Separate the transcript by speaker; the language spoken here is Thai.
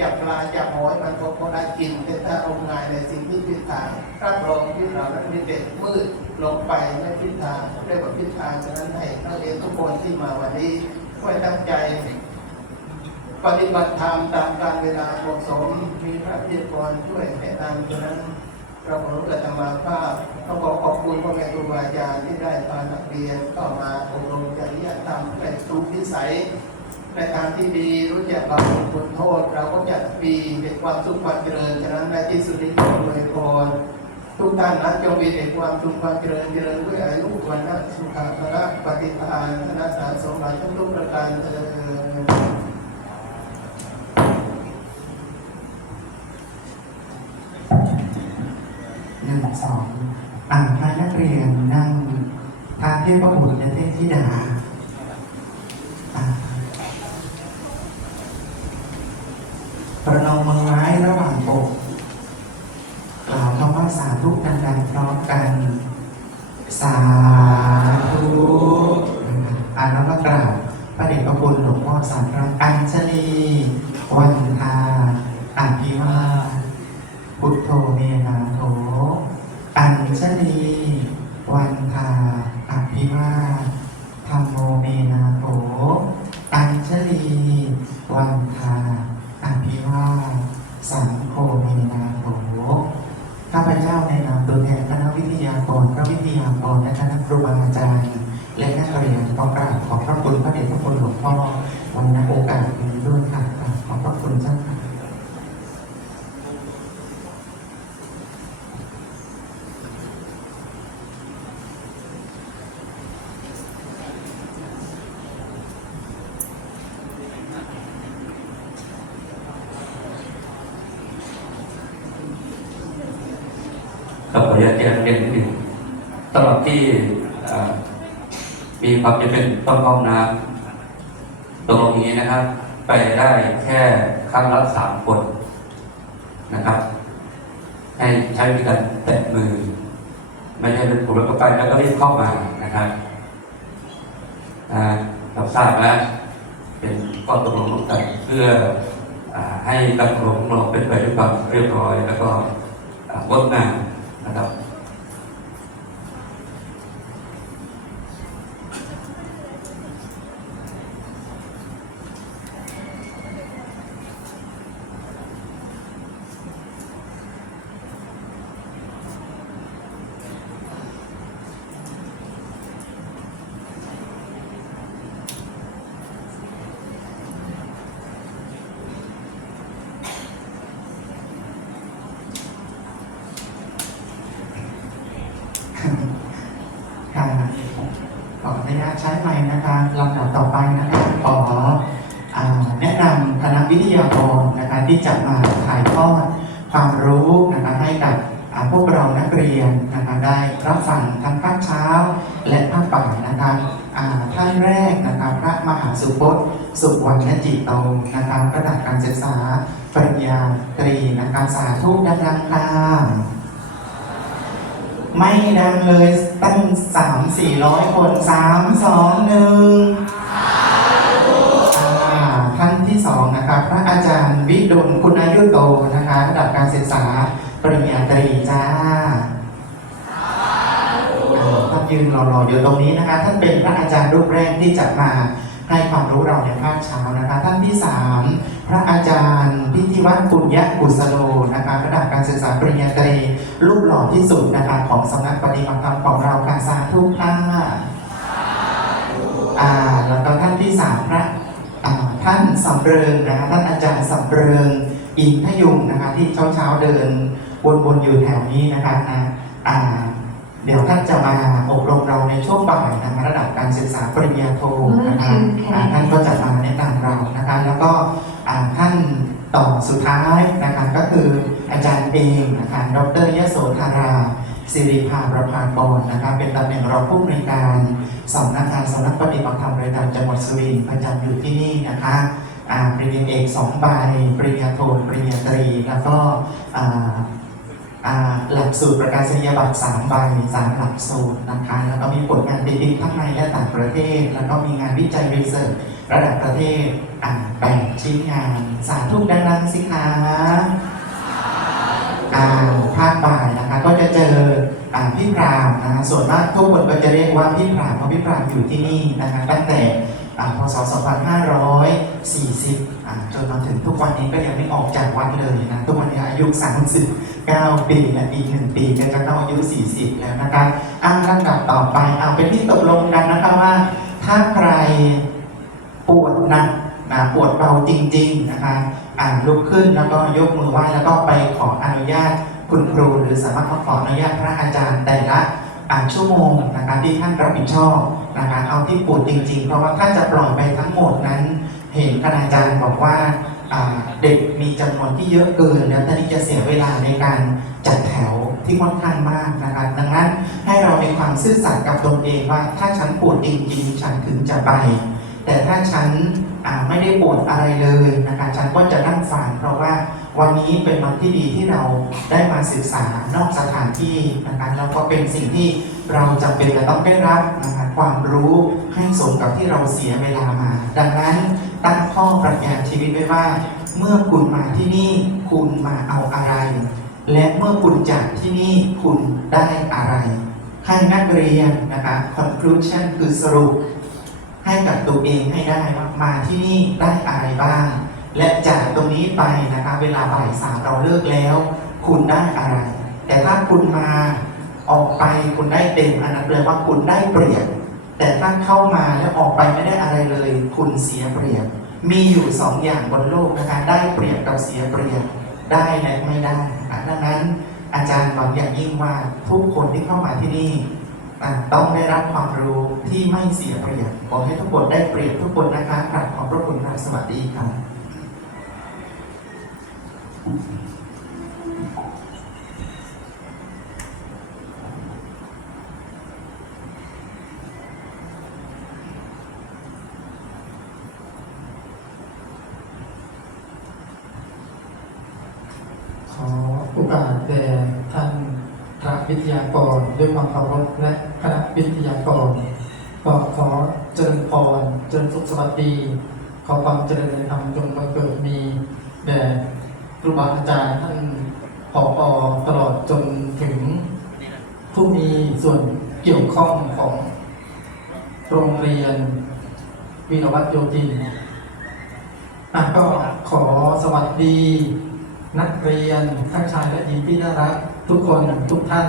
Speaker 1: จับปลาจับหอยมันก็พอได้กินแต่ถ้าอางานในสิ่งที่พิทางรับรองที่เรานั้นมีเด็กมืดลงไปไม่พิทางเรียกว่าพิทางฉะนั้นให้นักเรียนทุกคนที่มาวันนี้ช่วยตั้งใจ ปฏิบัติธรรมตามการเวลาเหมาะสมมีพระพิธีกรช่วยแนะนำฉะนั้นเราขอรู้ธรรมาภาพต้องขอขอบคุณพ่อแม่ครูบาอาจารย์ที่ได้พานักเรียนเข้ามาอบรมจริยธรรมในทุกนิสัย ในทางที่ดีรู้จักบาปคุณโทษ เราก็จะมีเป็นความสุขความเจริญฉะนั้นในที่สุดนี้ขออวยพรทุกท่านนะจงมีแต่ความสุขความเจริญเจริญด้วยอายุวันนะสุขภาระปฏิภาณธนสารสมบัติทุกๆประการเจริญ
Speaker 2: หนึ่งสองอ่านให้นักเรียนนั่งทางเทพบุตรและเทพธิดา ประนมมือไว้ระหว่างอกกล่าวคำว่าสาธุดังๆพร้อมกัน สาธุอ่านแล้วก็กล่าวพระเดชพระคุณหลวงพ่อสามพระอัญชลีวันทาอภิวาพุทโธเมนาโถอัญชลีวันทาอภิวาธรรมโมเมนาโถอัญชลีวันทาอภิวาทสังโฆเมนาโถ ข้าพเจ้าในนามตัวแทนคณะวิทยากรพระวิทยากรและคณะครูบาอาจารย์ และนักเรียนขอกราบขอบพระคุณพระเดชพระคุณหลวงพ่อวันณโอกาสนี้ด้วยค่ะกราบขอบพระคุณเจ้าค่ะ
Speaker 3: กับขออนุญาตแจ้งเรียนนิดหนึ่งตลอดที่มีความจำเป็นต้องเข้าห้องน้ำตรงนี้นะครับ ไปได้แค่ครั้งละสามคนนะครับ ให้ใช้วิธีการแตะมือ ไม่ใช่เป็นผมแล้วก็ไปแล้วก็รีบเข้ามานะครับเราทราบนะเป็นข้อตกลงร่วมกันเพื่อให้การตกลงของเราเป็นไปด้วยความเรียบร้อย แล้วก็งดงาม นะครับ
Speaker 2: ค่ะขออนุญาตใช้ ไมนะคะลำดับต่อไปนะคะขอแนะนำคณะวิทยากรนะคะที่จะมาถ่ายทอดความรู้นะคะให้กับพวกเรานักเรียนนะคะได้รับฟังทั้งภาคเช้าและภาคบ่ายนะคะท่านแรกนะคะพระมหาสุพจน์สุวรรณจิตโตนะคะระดับการศึกษาปริญญาตรีนะคะสาธุดังๆค่ะ ไม่ดังเลยตั้งสามสี่ร้อยคนสามสองหนึ่งท่านที่สองนะคะพระอาจารย์วิดลคุณอายุโตนะคะระดับการศึกษาปริญญาตรีจ้าอ่าท่านยืนรอๆอยู่ตรงนี้นะคะท่านเป็นพระอาจารย์รูปแรกที่จะมา ให้ความรู้เราในภาคเช้านะคะ ท่านที่สามพระอาจารย์พิธีวัฒน์ปุญญกุศโลนะคะระดับการศึกษาปริญญาตรีรูปหล่อที่สุดนะคะของสำนักปฏิบัติธรรมของเราค่ะสาธุค่ะอ่าแล้วก็ท่านที่สามพระอ่าท่านสำเริงนะคะท่านอาจารย์สำเริงอินทยุงนะคะที่เช้าเช้าเดินวนๆอยู่แถวนี้นะคะนะอ่าเดี๋ยวท่านจะมาอบรมเราในช่วงบ่ายนะคะระดับการศึกษาปริญญาโท สุดท้ายนะคะก็คืออาจารย์เองนะคะดรยโสธาราสิริภาประภากรนะคะเป็นตำแหน่งรองผู้อำนวยการสำนักงานสำนักปฏิบัติธรรมระดับจังหวัดสุรินทร์ประจำอยู่ที่นี่นะคะปริญญาเอกสองใบปริญญาโทปริญญาตรี แล้วก็ หลักสูตรประกาศนียบัตรสามใบสามหลักสูตรนะคะแล้วก็มีผลงานติดดินทั้งในและต่างประเทศ แล้วก็มีงานวิจัยรีเสิร์ชระดับประเทศอ่าแบ่งชิ้นงาน สาธุดังๆสิคะอ่าภาคบ่ายนะคะก็จะเจอพี่พรามนะส่วนมากทุกคนก็จะเรียกว่าพี่พรามเพราะพี่พรามอยู่ที่นี่นะคะตั้งแต่อ่าพศ 2540อ่าจนมาถึงทุกวันนี้ก็ยังไม่ออกจากวัดเลยนะทุกวันนี้อายุ 9 ปีและอีกหนึ่งปีก็จะต้องอายุ 40 แล้วนะคะอ้างลำดับต่อไปเอาเป็นที่ตกลงกันนะคะว่า ถ้าใครปวดหนักนะปวดเบาจริง ๆ นะคะอ่าลุกขึ้นแล้วก็ยกมือไหว้แล้วก็ไปขออนุญาตคุณครู หรือสามารถมาขออนุญาตพระอาจารย์แต่ละอ่าชั่วโมงนะคะที่ท่านรับผิดชอบนะคะเอาที่ปวดจริง ๆ เพราะว่าถ้าจะปล่อยไปทั้งหมดนั้น เห็นคณาจารย์บอกว่า เด็กมีจำนวนที่เยอะเกินแล้วตอนนี้จะเสียเวลาในการจัดแถวที่ค่อนข้างมากนะคะดังนั้นให้เรามีความซื่อสัตย์กับตนเองว่า ถ้าฉันปวดจริงๆฉันถึงจะไป แต่ถ้าฉันไม่ได้ปวดอะไรเลยนะคะฉันก็จะนั่งฟังเพราะว่าวันนี้เป็นวันที่ดีที่เราได้มาศึกษานอกสถานที่นะคะแล้วก็เป็นสิ่งที่เราจำเป็นจะต้องได้รับนะคะ ความรู้ให้สมกับที่เราเสียเวลามา ดังนั้นตั้งข้อปรัชญาชีวิตไว้ว่า เมื่อคุณมาที่นี่คุณมาเอาอะไร และเมื่อคุณจากที่นี่คุณได้อะไร ให้นักเรียนนะคะ conclusion คือสรุป ให้กับตัวเองให้ได้ว่ามาที่นี่ได้อะไรบ้าง และจากตรงนี้ไปนะคะเวลาบ่ายสามเราเลิกแล้ว คุณได้อะไร แต่ถ้าคุณมา ออกไปคุณได้เต็มอันนั้นแปลว่าคุณได้เปรียบ แต่ถ้าเข้ามาแล้วออกไปไม่ได้อะไรเลย คุณเสียเปรียบ มีอยู่สองอย่างบนโลกนะคะได้เปรียบกับเสียเปรียบได้และไม่ได้ดังนั้นอาจารย์หวังอย่างยิ่งว่าทุกคนที่เข้ามาที่นี่ต้องได้รับความรู้ที่ไม่เสียเปรียบขอให้ทุกคนได้เปรียบทุกคนนะคะกราบขอบพระคุณครับสวัสดีครับ
Speaker 4: ขอโอกาส แด่ท่านพระวิทยากรด้วยความเคารพและคณะวิทยากรก็ขอเจริญพรเจริญสุขสวัสดี ขอความเจริญในธรรมจงบังเกิดมีแด่ครูบาอาจารย์ท่านผออตลอดจนถึงผู้มีส่วนเกี่ยวข้องของโรงเรียนวีรวัตโยธินอะก็ขอสวัสดี นักเรียนทั้งชายและหญิงที่น่ารักทุกคนทุกท่าน